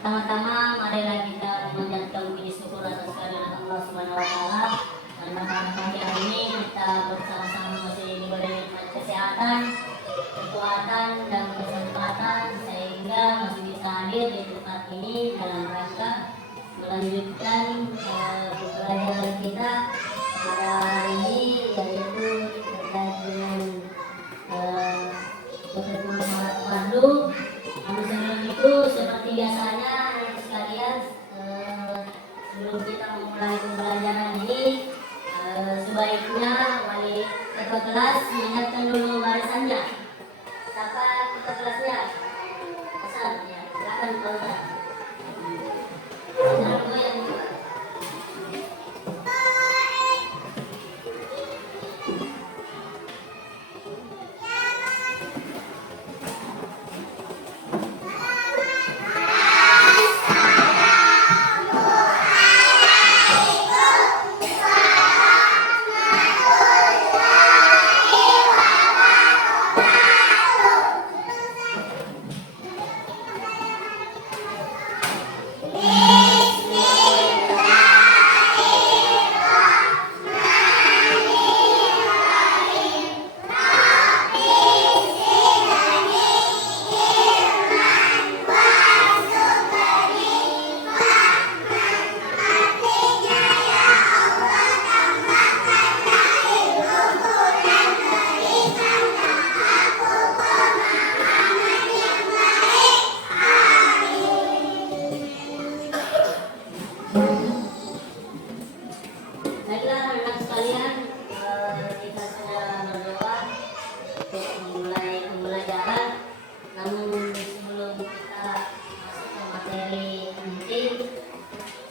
Pertama-tama marilah kita mengucapkan puji syukur atas kehadirat Allah Subhanahu wa taala karena pada pagi hari ini kita bersama-sama masih diberi nikmat kesehatan, kekuatan dan kesempatan sehingga masih bisa hadir di tempat ini dalam rangka melanjutkan pembelajaran kita pada hari ini, yaitu terkait dengan pertemuan fardu. Namun sebelum itu, seperti biasanya sekalian, sebelum kita memulai pembelajaran ini, sebaiknya wali ketua kelas mengingatkan dulu barisannya. Siapa ketua kelasnya? Hasan, ya, silakan Pak Ustaz.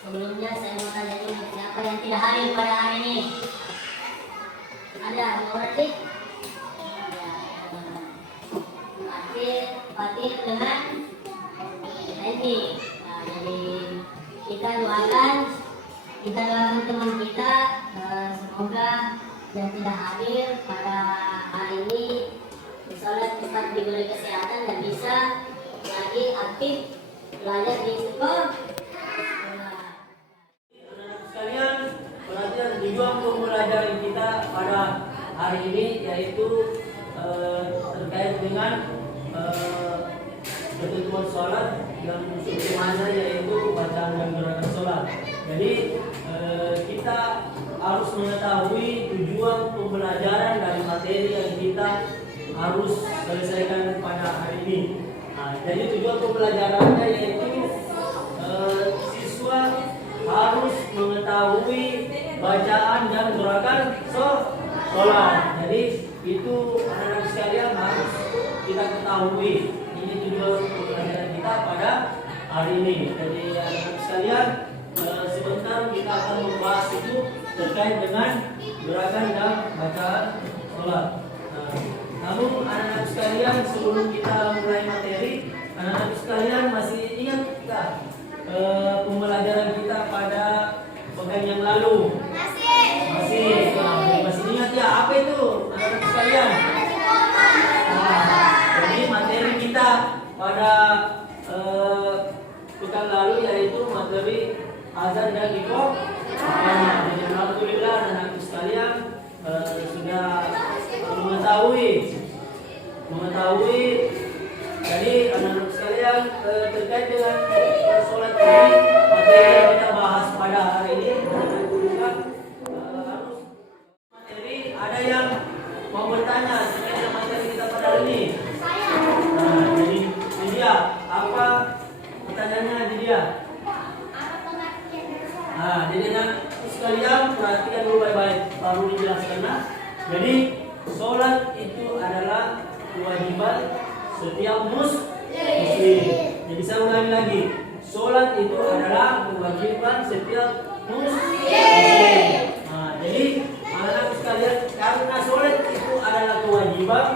Sebelumnya saya mau tanya dulu, siapa yang tidak hadir pada hari ini? Ada, mau berarti? Fatir dengan Randy. Nah, jadi kita doakan teman kita, semoga yang tidak hadir pada hari ini sholat cepat diberi kesehatan dan bisa lagi aktif belajar di sekolah. Sekalian, perhatian tujuan pembelajaran kita pada hari ini yaitu terkait dengan ketentuan sholat yang sebagaimana yaitu bacaan dan gerakan sholat. Jadi kita harus mengetahui tujuan pembelajaran dari materi yang kita harus selesaikan pada hari ini. Nah, jadi tujuan pembelajarannya yaitu siswa harus mengetahui bacaan dan gerakan sholat. Jadi itu anak-anak sekalian harus kita ketahui. Ini tujuan pembelajaran kita pada hari ini. Jadi anak-anak sekalian, sebentar kita akan membahas itu terkait dengan gerakan dan bacaan sholat. Namun anak-anak sekalian, sebelum kita mulai materi, anak-anak sekalian masih ingat tak pembelajaran kita pada pekan yang lalu? Masih ingat ya? Apa itu anak-anak sekalian? Jadi materi kita pada pekan lalu yaitu materi azan dan iqamah. Jadi alhamdulillah anak-anak sekalian sudah mengetahui. Jadi anak-anak sekalian terkait dengan sholat ini materi yang kita bahas pada hari ini harus materi. Ada yang mau bertanya terkait dengan materi kita pada hari ini? Jadi dia apa pertanyaannya dia? Jadi anak sekalian perhatikan dulu baik-baik baru dijelaskan. Jadi sholat itu adalah kewajiban setiap muslim. Jadi saya ulangi lagi, sholat itu adalah kewajiban setiap muslim. Jadi anak-anak sekalian, karena sholat itu adalah kewajiban,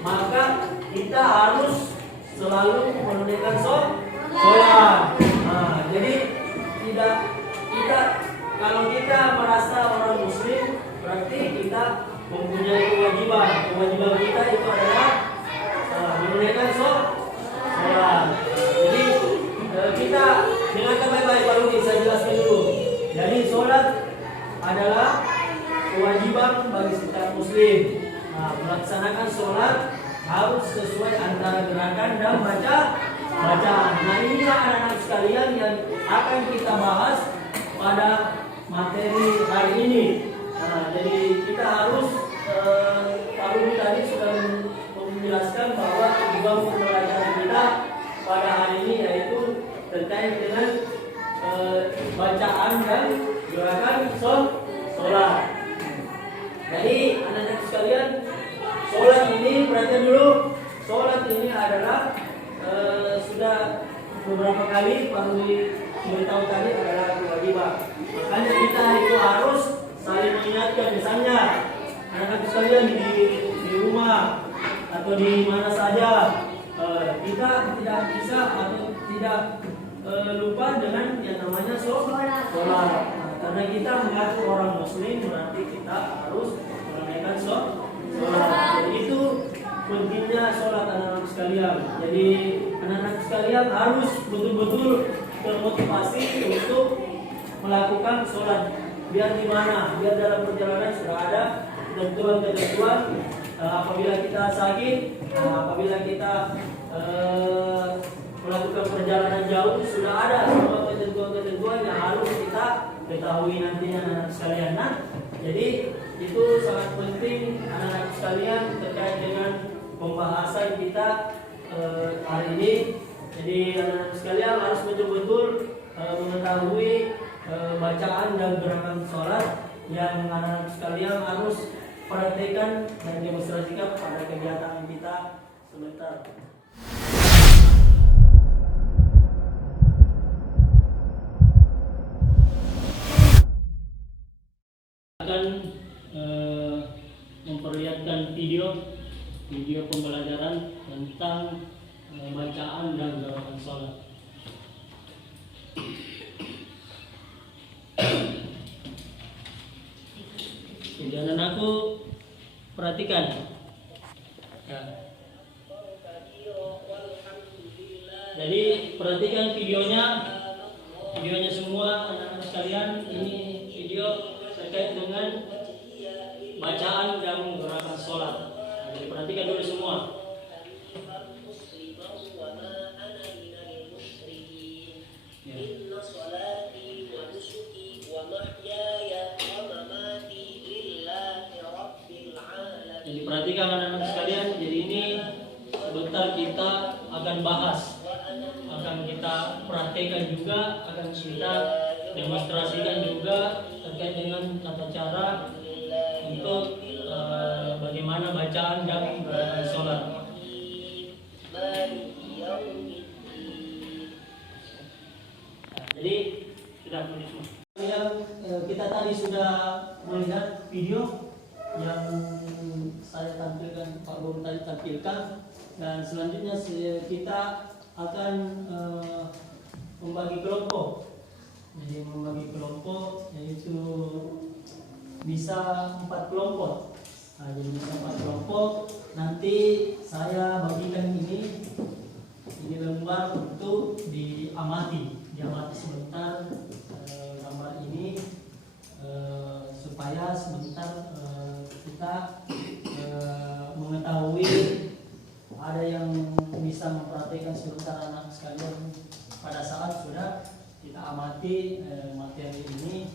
maka kita harus selalu menunaikan sholat. Jadi kalau kita merasa orang muslim, berarti kita mempunyai kewajiban. Kewajiban kita itu adalah menunaikan sholat. Jadi kita dengarkan baik-baik, baru saya jelaskan dulu. Jadi sholat adalah kewajiban bagi setiap muslim. Melaksanakan sholat harus sesuai antara gerakan dan bacaan. Nah, inilah anak-anak sekalian yang akan kita bahas pada materi hari ini. Jadi kita harus Pak Rudi tadi sudah menjelaskan bahwa tujuan pembelajaran kita pada hari ini yaitu terkait dengan bacaan dan gerakan sholat. Jadi anak-anak sekalian, sholat ini perhatian dulu. Sholat ini adalah sudah beberapa kali Pak Rudi beritahu tadi adalah kewajiban. Makanya kita itu harus saling mengingatkan. Misalnya anak-anak sekalian di rumah atau di mana saja, kita tidak bisa atau tidak lupa dengan yang namanya sholat. Karena kita mengaku orang muslim, berarti kita harus menunaikan sholat. Jadi itu pentingnya sholat anak-anak sekalian. Jadi anak-anak sekalian harus betul-betul termotivasi untuk melakukan sholat. Biar di mana? Biar dalam perjalanan sudah ada ketentuan-ketentuan. Apabila kita sakit, apabila kita melakukan perjalanan jauh, sudah ada semua ketentuan-ketentuan yang harus kita ketahui nantinya anak-anak sekalian. Jadi itu sangat penting anak-anak sekalian terkait dengan pembahasan kita hari ini. Jadi anak-anak sekalian harus betul-betul mengetahui bacaan dan gerakan sholat yang anak-anak sekalian harus perhatikan dan demonstrasikan pada kegiatan kita sebentar. Akan memperlihatkan video pembelajaran tentang bacaan dan gerakan sholat. Jadi anak-anakku perhatikan. Ya. Jadi perhatikan videonya semua anak-anak sekalian. Ini video terkait dengan bacaan dan gerakan sholat. Jadi perhatikan dulu semua. Ya. baiklah anak-anak sekalian, jadi ini sebentar kita akan bahas, akan kita praktekkan juga, akan kita demonstrasikan juga terkait dengan tata cara untuk bagaimana bacaan dan sholat. Jadi sudah yang kita tadi sudah melihat video yang saya tampilkan, Pak Guru tadi tampilkan, dan selanjutnya kita akan membagi kelompok. Jadi membagi kelompok yaitu bisa 4 kelompok. Nah, jadi bisa 4 kelompok. Nanti saya bagikan ini lembar untuk diamati sebentar gambar ini supaya sebentar kita mengetahui, ada yang bisa mempraktikkan sebentar anak sekalian pada saat sudah kita amati materi ini,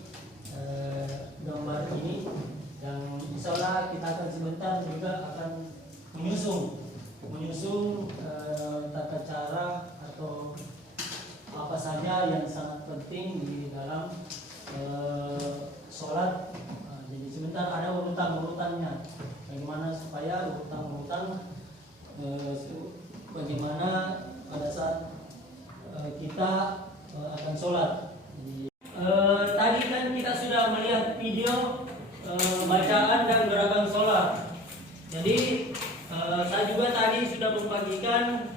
gambar ini, dan insya Allah kita akan sebentar juga akan menyusun tata cara atau apa saja yang sangat penting di dalam sholat. Jadi sebentar ada urutan-urutannya, bagaimana supaya urutan-urutan bagaimana pada saat kita akan sholat. Jadi, tadi kan kita sudah melihat video bacaan dan gerakan sholat. Jadi saya juga tadi sudah membagikan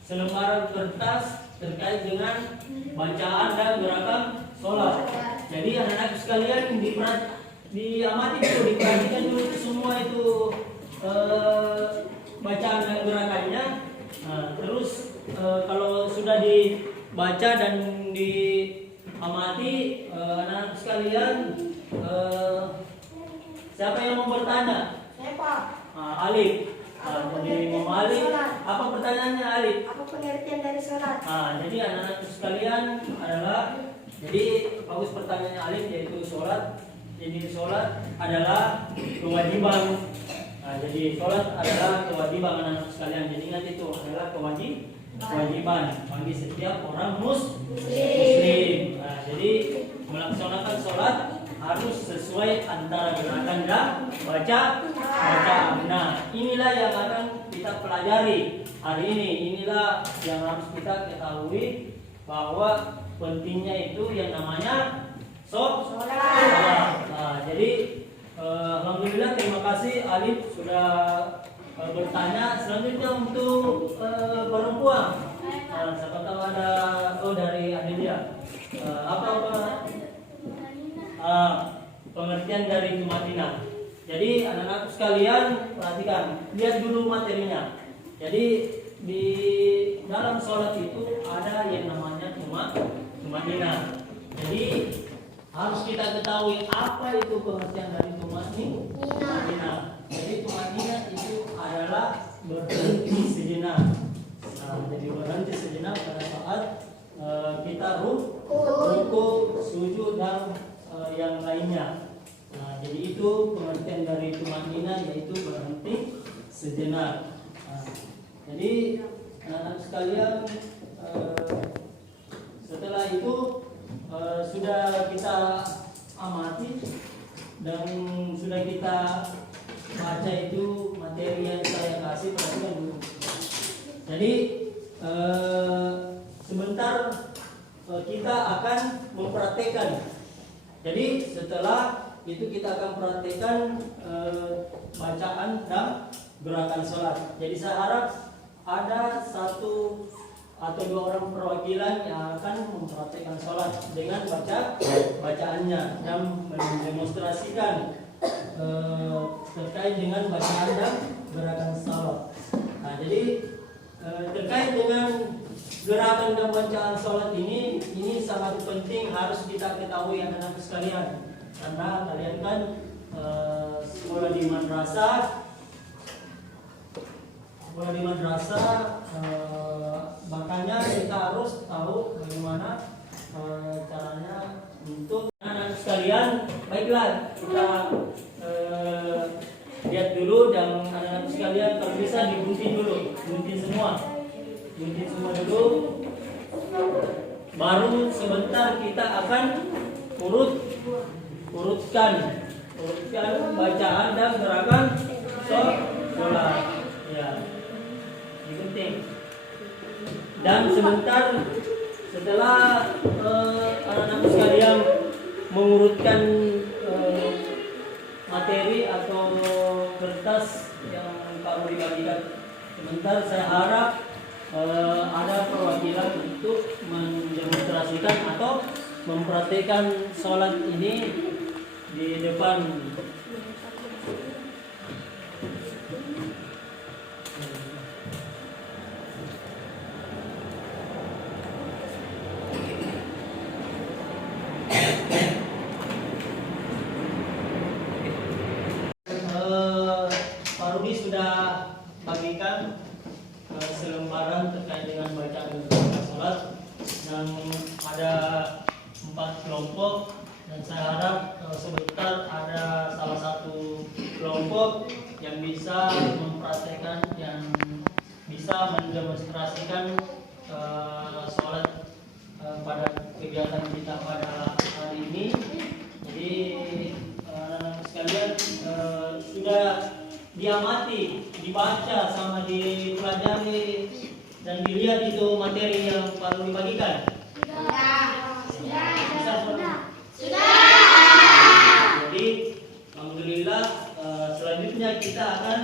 selembaran kertas terkait dengan bacaan dan gerakan sholat. Jadi anak-anak sekalian diamati dulu, diperhatikan dulu semua itu bacaan dan gerakannya. Nah, terus kalau sudah dibaca dan diamati, anak-anak sekalian, siapa yang mau bertanya? Saya Pak. Alif. Jadi Imam Alif, apa pertanyaannya Alif? Apa pengertian dari sholat? Jadi anak-anak sekalian adalah, jadi bagus pertanyaannya Alif, yaitu sholat. Jadi sholat adalah kewajiban. Jadi sholat adalah kewajiban anak-anak sekalian. Jadi ingat itu adalah kewajiban bagi setiap orang muslim. Jadi melaksanakan sholat harus sesuai antara gerakan dan bacaan. Nah, inilah yang akan kita pelajari hari ini. Inilah yang harus kita ketahui, bahwa pentingnya itu yang namanya sholat. Nah, jadi alhamdulillah, terima kasih Alif sudah bertanya. Selanjutnya untuk perempuan, siapa tahu ada dari Adelia, apa pengertian dari tumaninah. Jadi anak-anak sekalian perhatikan, lihat dulu materinya. Jadi di dalam sholat itu ada yang namanya tumaninah. Jadi harus kita ketahui apa itu pengertian dari tumaninah. Jadi tumaninah itu adalah berhenti sejenak. Jadi berhenti sejenak pada saat kita ruku, sujud, dan yang lainnya. Nah, jadi itu pengertian dari tumaninah, yaitu berhenti sejenak. Jadi anak-anak sekalian, setelah itu sudah kita amati dan sudah kita baca itu materi yang saya kasih, perhatikan dulu. Jadi sebentar kita akan mempraktekkan. Jadi setelah itu kita akan praktekkan bacaan dan gerakan sholat. Jadi saya harap ada 1 atau 2 orang perwakilan yang akan mempraktekkan sholat dengan bacaannya dan mendemonstrasikan terkait dengan bacaan dan gerakan sholat. Nah, jadi terkait dengan gerakan dan bacaan sholat ini sangat penting, harus kita ketahui anak-anak sekalian, karena kalian kan sekolah di madrasah, makanya kita harus tahu bagaimana caranya untuk anak-anak sekalian. Baiklah, kita lihat dulu sekalian, kalau bisa digunting dulu, gunting semua dulu. Baru sebentar kita akan urutkan bacaan dan gerakan sholat. Ya, digunting. Dan sebentar setelah anak-anak sekalian mengurutkan materi atau kertas yang perlu dibagikan, sebentar saya harap ada perwakilan untuk mendemonstrasikan atau mempraktikkan sholat ini di depan. Pak Rudi sudah bagikan selembaran terkait dengan bacaan sholat dan ada 4 kelompok, dan saya harap sebentar ada salah satu kelompok yang bisa mempraktekkan, yang bisa mendemonstrasikan sholat pada kegiatan kita pada hari ini. Jadi anak-anak sekalian sudah diamati, dibaca sama dipelajari dan dilihat itu materi yang perlu dibagikan. Jadi alhamdulillah, selanjutnya kita akan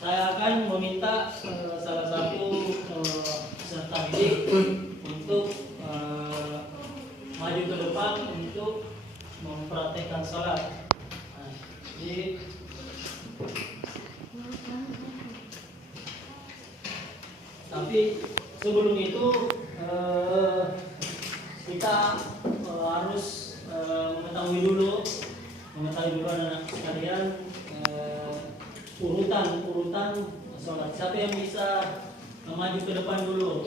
saya akan meminta salah satu peserta didik untuk maju ke depan untuk mempraktekkan sholat. Jadi tapi sebelum itu kita harus mengetahui dulu anak-anak sekalian urutan sholat. Siapa yang bisa maju ke depan dulu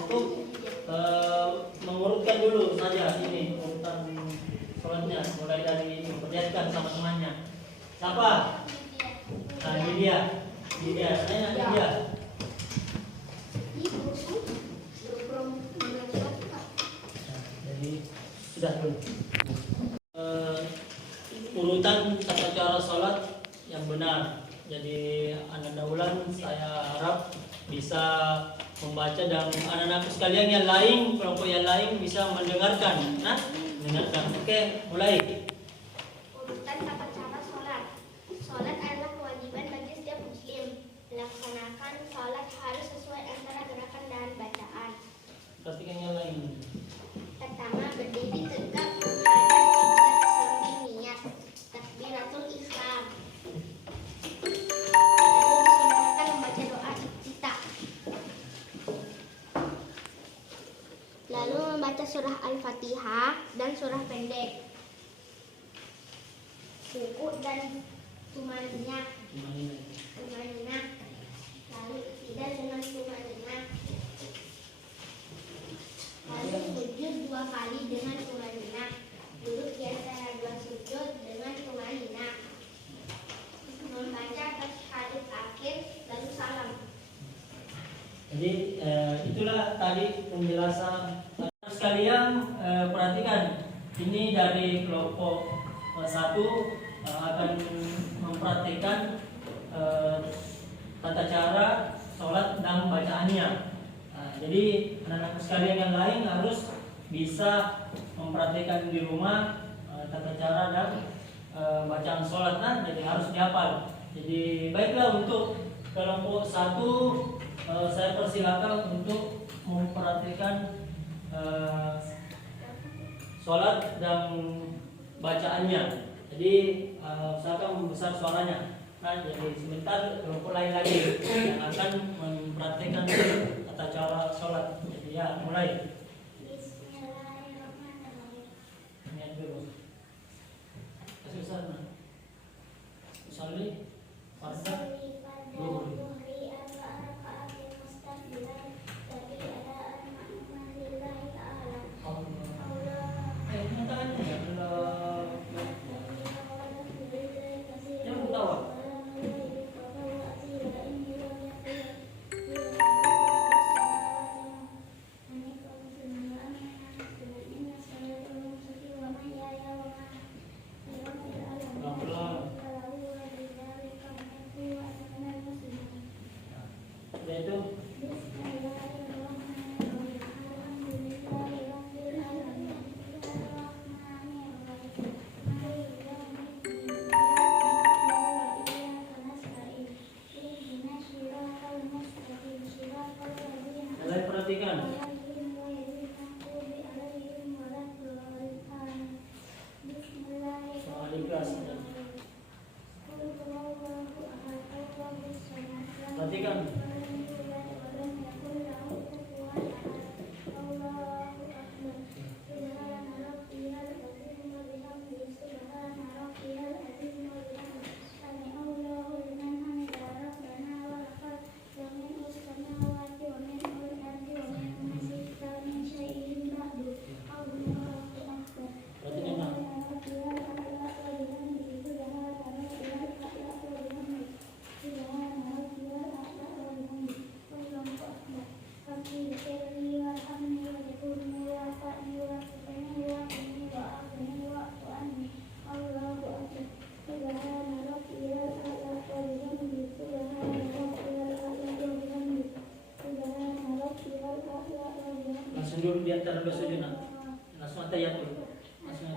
untuk mengurutkan dulu saja ini urutan sholatnya, mulai dari ini, perlihatkan sama temannya. Siapa? Nah, ini dia. Saya dia. Jadi sudah dulu. Urutan tata cara sholat yang benar. Jadi anak daulan saya harap bisa membaca, dan anak-anak sekalian yang lain, kelompok yang lain bisa mendengarkan. Nah, mendengarkan. Oke, mulai. Urutan tata cara sholat. Sholat adalah kewajiban bagi setiap muslim. Melaksanakan sholat harus sesuai antara gerakan dan bacaan. Perhatikan yang lain. Pertama, berdiri tegak menghadap kiblat sambil niat takbiratul ihram. Lalu disunahkan membaca doa iftitah. Lalu membaca surah Al-Fatihah dan surah pendek. Ruku dan tumanina. Lalu iktidal dengan tumanina. Lalu sujud 2 kali dengan tumanina. Duduk di antara 2 sujud dengan tumanina. Membaca tasyahud akhir lalu salam. Jadi itulah tadi penjelasan. Sekalian perhatikan, ini dari kelompok 1 akan mempraktikkan tata cara sholat dan bacaannya. Jadi anak-anak sekalian yang lain harus bisa mempraktikkan di rumah tata cara dan bacaan sholat, jadi harus dihafal. Jadi baiklah, untuk kelompok 1 saya persilakan untuk mempraktikkan sholat dan bacaannya. Jadi saya akan membesar suaranya. Nah, jadi sebentar kelompok lain lagi yang akan mempraktikkan tata cara sholat. Jadi ya, mulai. Bismillahirrahmanirrahim. Niat dulu. Kasih sana. Usalli farda Sholli pada zuhri. zuhri arba'a raka'atin mustaqbilan qiblatal ma'muman lillahi ta'ala. Allah. Allah Nyatakan ya Allah. la ilaha langsung dulu biar terlebih sujud langsung tahiyatul langsung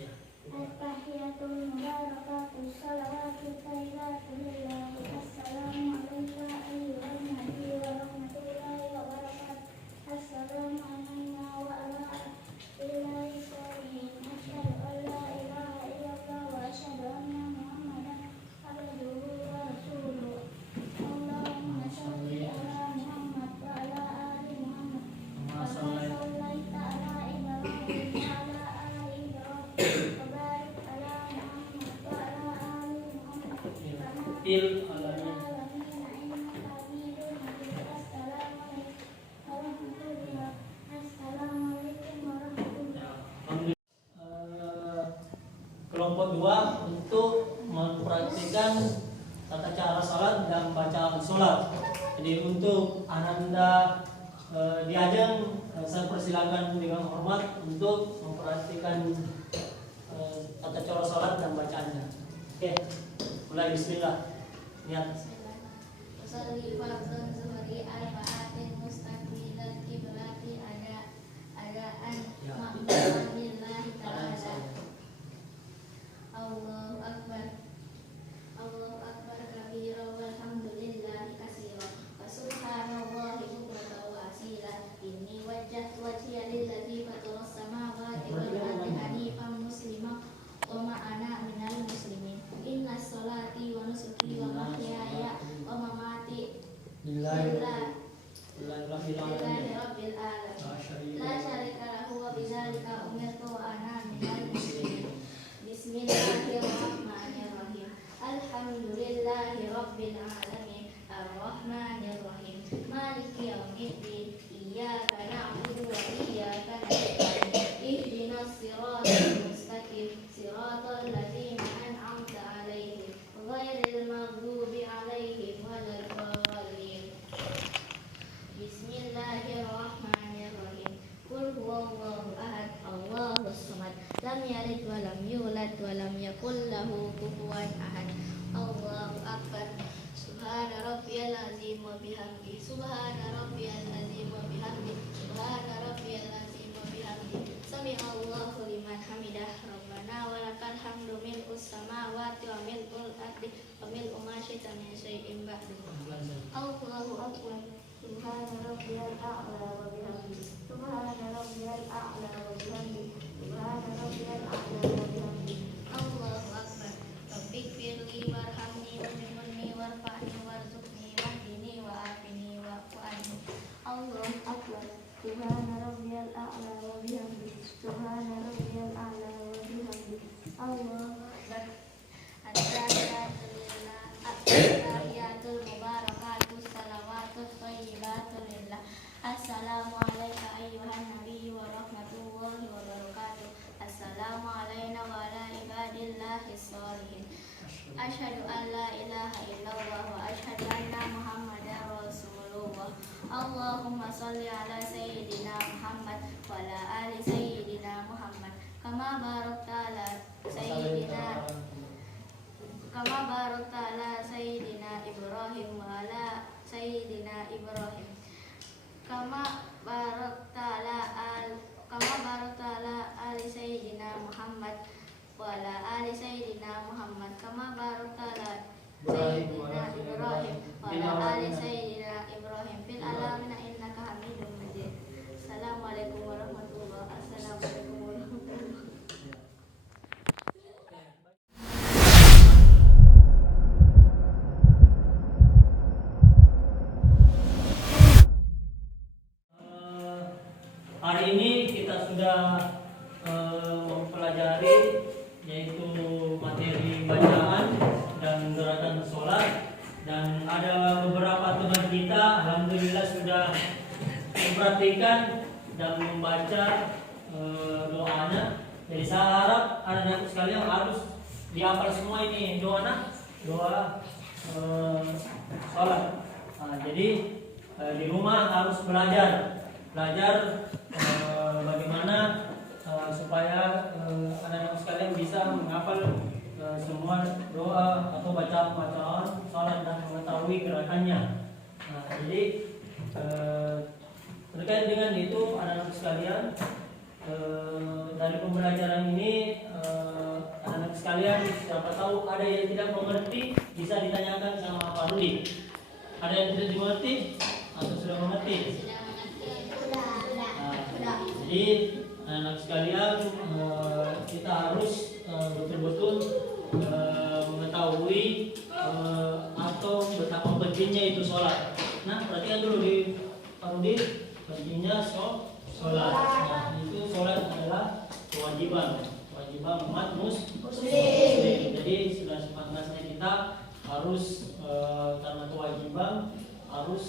ya. At-tahiyatul mubarakatuh salawatu thayyibatu lillahi assalamu alayka ayyuhan nabi wa rahmatullahi wa barakatuh assalamu alayna wa ala alihi salihin asyhadu an la ilaha illallah wa asyhadu anna muhammadan abduhu wa rasuluh Allahumma shalli ala Muhammad wa ala ali Muhammad kama shallaita ala Ibrahim wa ala ali Ibrahim Il alami. Kelompok 2 untuk mempraktikkan tata cara salat dan bacaan salat. Jadi untuk ananda diajeng saya persilakan dengan hormat untuk mempraktikkan tata cara salat dan bacaannya. Oke, mulai bismillah. Lihat. Usolli fardhan zuhri arba'atin mustaqbilal qiblati adaan ma'muman lillahi ta'ala. Allahu akbar kabira walhamdulillahi katsira wa subhanallahi bukratan wa asila. Inni wajjahtu wajhiya lillazi fatara samawati wal ardi hanifan musliman wa ma ana minal muslimin. Inna sholati wa nusuki wa mahyaya wa mamati lillahi rabbil alamin la syarika lahu wa bidzalika umirtu wa ana minal muslimin. Bismillahirrahmanirrahim. Alhamdulillahi rabbil alamin arrahmanir rahim maliki yaumiddin iyyaka na'budu wa iyyaka nasta'in ihdinas siratal mustaqim siratal ladzina an'amta 'alaihim ghairil maghdubi 'alaihim waladdallin. Bismillahirrahmanirrahim. Qul huwallahu ahad Allahus samad lam yalid wa lam yulad wa lam yakul lahu kufuwan ahad. Allahu akbar. Subhana rabbiyal azim wa bihamdi subhana rabbiyal azim wa bihamdi subhana rabbiyal azim wa bihamdi sami'allahu liman hamidah rabbana walakal hamdu mil'us samawati wa mil'ul ardi wa mil'u ma syi'ta min syai'in ba'du. Allahu akbar. Subhana rabbiyal a'la wa bihamdi subhana rabbiyal a'la wa bihamdi subhana rabbiyal a'la wa bihamdi. Allahu akbar. Rabbighfirli warhamni waj'alni warfa'ni warzuqni wahdini wa afini wa'fu anni. Allahu akbar. Subhana rabbiyal a'la wa bihamdi subhana rabbiyal a'la wa bihamdi. Allahu akbar. At-tahiyatul mubarakatuh salawatut thayyibatu lillah. Assalamu alayka ayyuhan nabi wa rahmatullahi wa barakatuh. Assalamu alayna wa ala ibadillahis sholihin. Asyhadu an la ilaha illallah wa asyhadu anna muhammadar rasulullah. Allahumma shalli ala sayyidina Muhammad wa ala ali sayyidina Muhammad kama barakta ala sayyidina Ibrahim wa ala sayyidina Ibrahim kama barakta ala ali sayyidina Muhammad wa ala ali sayyidina Muhammad kama barakta ala sayyidina Ibrahim wa ala ali sayyidina Ibrahim fil alamin innaka Hamidum Majid. Assalamualaikum warahmatullahi wabarakatuh. Hari ini kita sudah mempelajari yaitu materi bacaan dan gerakan sholat, dan ada beberapa teman kita alhamdulillah sudah mempraktikkan dan membaca doanya. Jadi saya harap anak-anak sekalian harus dihafal semua ini doa sholat. Jadi di rumah harus belajar bagaimana supaya anak-anak sekalian bisa menghafal semua doa atau bacaan salat dan mengetahui gerakannya. Jadi Terkait dengan itu anak-anak sekalian, dari pembelajaran ini anak-anak sekalian siapa tahu ada yang tidak mengerti bisa ditanyakan sama Pak Rudi. Ada yang tidak dimengerti atau sudah mengerti? Nah, jadi anak sekalian kita harus betul-betul mengetahui atau betapa pentingnya itu sholat. Nah, perhatikan dulu di Pak Rudi, pentingnya sholat. Nah, itu sholat adalah kewajiban umat muslim. Jadi sudah sepatutnya kita harus karena kewajiban harus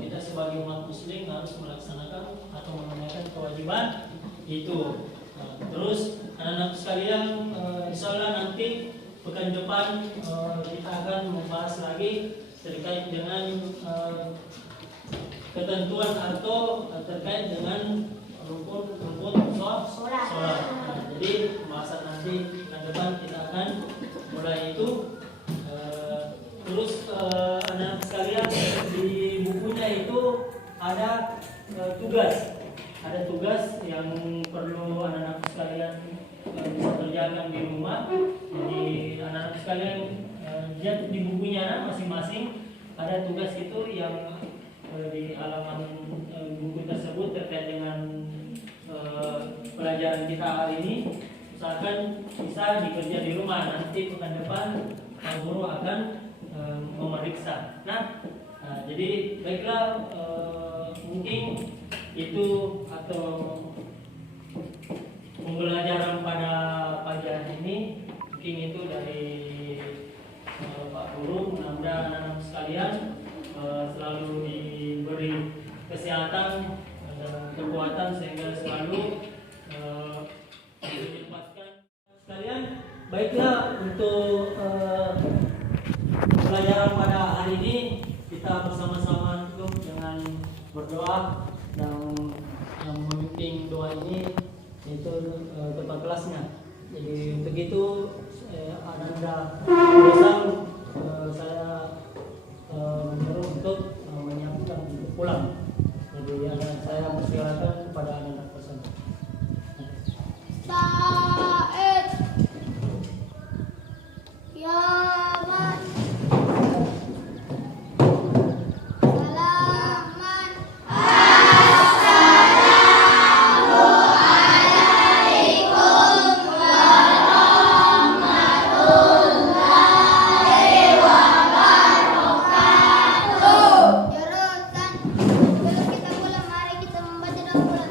kita sebagai umat muslim harus melaksanakan atau menunaikan kewajiban itu. Terus anak-anak sekalian, insya Allah nanti pekan depan kita akan membahas lagi terkait dengan ketentuan atau terkait dengan rukun sholat. Jadi pembahasan nanti pekan depan kita akan mulai itu. Terus anak sekalian di bukunya itu ada tugas yang perlu anak-anak sekalian bisa kerjakan di rumah. Jadi anak-anak sekalian lihat di bukunya masing-masing ada tugas itu yang di halaman buku tersebut terkait dengan pelajaran kita hari ini. Usahakan bisa dikerja di rumah, nanti pekan depan Pak Guru akan memeriksa. Nah, jadi baiklah, mungkin itu atau pembelajaran pada pagi hari ini mungkin itu dari Pak Guru. Mudah-mudahan anak-anak sekalian selalu diberi kesehatan dan kekuatan sehingga selalu dilepaskan sekalian. Baiklah, untuk pelajaran pada hari ini kita bersama-sama cukup dengan berdoa dan memimpin doa ini itu tempat kelasnya. Jadi untuk itu Ananda bosan saya menyuruh untuk menyiapkan untuk pulang. Jadi saya persilakan kepada Ananda bosan. Said Yaman Salaman Jurusan sebelum kita mulai mari kita membaca doa bulan.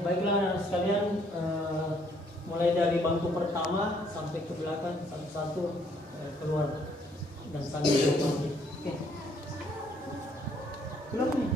Baiklah anak sekalian, mulai dari bangku pertama sampai ke belakang satu-satu keluar dan saling berbagi. Oke. Keluar nih.